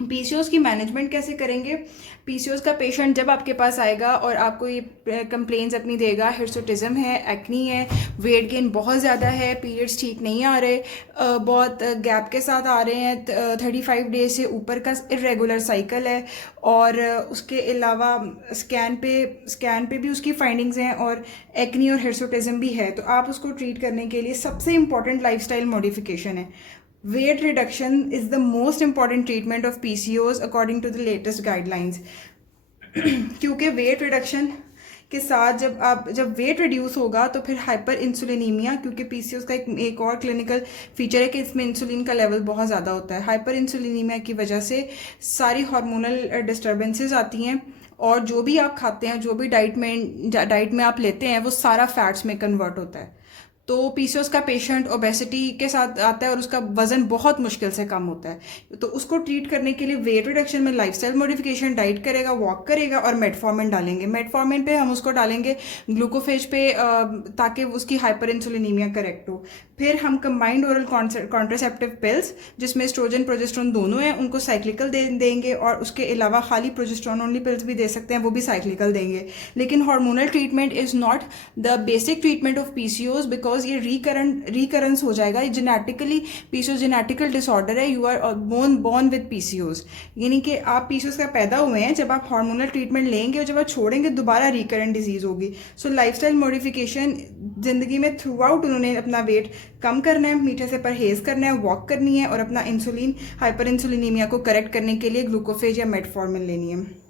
PCOS की management कैसे करेंगे? पीसीओएस का पेशेंट जब आपके पास आएगा और आपको ये कंप्लेंट्स अपनी देगा, हिर्सुटिज्म है, एक्नी है, वेट गेन बहुत ज़्यादा है, पीरियड्स ठीक नहीं आ रहे, बहुत गैप के साथ आ रहे हैं, 35 डेज से ऊपर का इरेगुलर साइकिल है, और उसके अलावा स्कैन पे भी उसकी फाइंडिंग्स हैं, और एक्नी और हिर्सुटिज्म भी है, तो आप उसको ट्रीट करने के लिए सबसे इम्पॉर्टेंट लाइफस्टाइल मॉडिफिकेशन है। Weight reduction is the most important treatment of PCOS according to the latest guidelines. क्योंकि वेट रिडक्शन के साथ जब वेट रिड्यूस होगा तो फिर हाइपर इंसुलिनीमिया, क्योंकि पीसीओएस का एक और क्लिनिकल फीचर है कि इसमें इंसुलिन का लेवल बहुत ज़्यादा होता है। हाइपर इंसुलिनीमिया की वजह से सारी हार्मोनल डिस्टर्बेंसेस आती हैं, और जो भी आप खाते हैं, जो भी डाइट में आप लेते हैं, वो सारा फैट्स में कन्वर्ट होता है। तो पीसीओएस का पेशेंट ओबेसिटी के साथ आता है और उसका वजन बहुत मुश्किल से कम होता है, तो उसको ट्रीट करने के लिए वेट रिडक्शन में लाइफस्टाइल मॉडिफिकेशन, डाइट करेगा, वॉक करेगा, और मेटफॉर्मिन डालेंगे। मेटफॉर्मिन पे हम उसको डालेंगे ग्लूकोफेज पे, ताकि उसकी हाइपर इंसुलिनीमिया करेक्ट हो। फिर हम कंबाइंड ओरल कॉन्ट्रासेप्टिव पिल्स, जिसमें एस्ट्रोजन प्रोजेस्टेरोन दोनों हैं, उनको साइक्लिकल देंगे, और उसके अलावा खाली प्रोजेस्टेरोन ओनली पिल्स भी दे सकते हैं, वो भी साइक्लिकल देंगे। लेकिन hormonal treatment is not the basic treatment of PCOS, because ये रिकरेंस हो जाएगा। ये जेनेटिकली पीसीओएस जेनेटिकल डिसऑर्डर है, you are born with PCOS, यानी कि आप पीसीओएस का पैदा हुए हैं, जब आप हार्मोनल ट्रीटमेंट लेंगे और जब आप छोड़ेंगे दोबारा रिकरेंट डिजीज होगी। सो लाइफस्टाइल मॉडिफिकेशन, जिंदगी में थ्रू आउट उन्होंने अपना वेट कम करना है, मीठे से परहेज करना है, वॉक करनी है, और अपना इंसुलिन हाइपर इंसुलिनीमिया को करेक्ट करने के लिए ग्लूकोफेज या मेटफॉर्मिन लेनी है।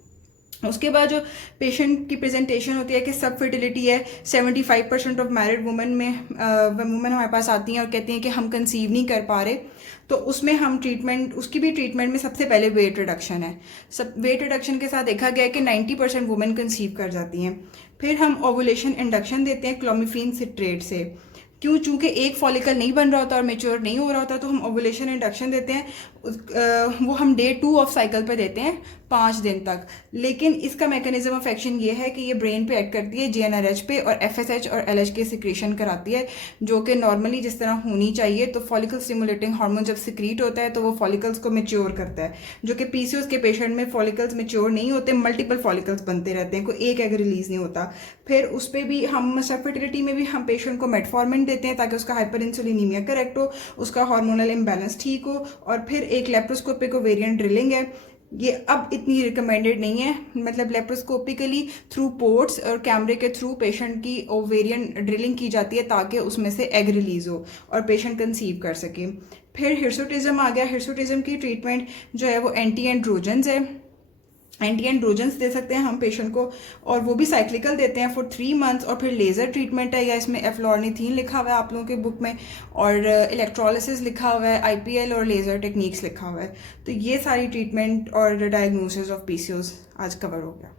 उसके बाद जो पेशेंट की प्रेजेंटेशन होती है कि सब फर्टिलिटी है, 75% ऑफ मैरिड वुमेन हमारे पास आती हैं और कहती हैं कि हम कंसीव नहीं कर पा रहे, तो उसमें हम उसकी भी ट्रीटमेंट में सबसे पहले वेट रिडक्शन है। वेट रिडक्शन के साथ देखा गया है कि 90% वुमेन कंसीव कर जाती हैं। फिर हम ओवुलेशन इंडक्शन देते हैं क्लोमिफेन सिट्रेट से। चूँकि एक फॉलिकल नहीं बन रहा होता और मेच्योर नहीं हो रहा होता, तो हम ओवुलेशन इंडक्शन देते हैं। वो हम डे 2 ऑफ साइकिल पे देते हैं, 5 दिन तक। लेकिन इसका मैकेनिज्म ऑफ एक्शन ये है कि ये ब्रेन पे एक्ट करती है, जीएनआरएच पे, और एफएसएच और एलएच के सिक्रीशन कराती है, जो कि नॉर्मली जिस तरह होनी चाहिए। तो फॉलिकल स्टिमुलेटिंग हार्मोन जब सिक्रीट होता है तो वो फॉलिकल्स को मेच्योर करता है, जो कि पीसीओएस के पेशेंट में फॉलिकल्स मेच्योर नहीं होते, मल्टीपल फॉलिकल्स बनते रहते हैं, कोई एक एग रिलीज नहीं होता। फिर उस पर भी हम फर्टिलिटी में भी हम पेशेंट को मेटफॉर्मिन देते हैं, ताकि उसका हाइपर इंसुलिनीमिया करेक्ट हो, उसका हार्मोनल इम्बैलेंस ठीक हो। और फिर एक लेप्रोस्कोपिक ओवेरियन ड्रिलिंग है, ये अब इतनी रिकमेंडेड नहीं है, मतलब लेप्रोस्कोपिकली थ्रू पोर्ट्स और कैमरे के थ्रू पेशेंट की ओवेरियन ड्रिलिंग की जाती है, ताकि उसमें से एग रिलीज हो और पेशेंट कंसीव कर सके। फिर हिर्सुटिज्म आ गया। हिर्सुटिज्म की ट्रीटमेंट जो है वो एंटी एंड्रोजन्स है। एंटी एंड्रोजन्स दे सकते हैं हम पेशेंट को, और वो भी साइक्लिकल देते हैं फॉर 3 मंथ्स। और फिर लेज़र ट्रीटमेंट है, या इसमें एफ्लोरनीथीन लिखा हुआ है आप लोगों के बुक में, और इलेक्ट्रोलिसिस लिखा हुआ है, आईपीएल और लेज़र टेक्निक्स लिखा हुआ है। तो ये सारी ट्रीटमेंट और डायग्नोसिस ऑफ पीसीओएस आज कवर हो गया।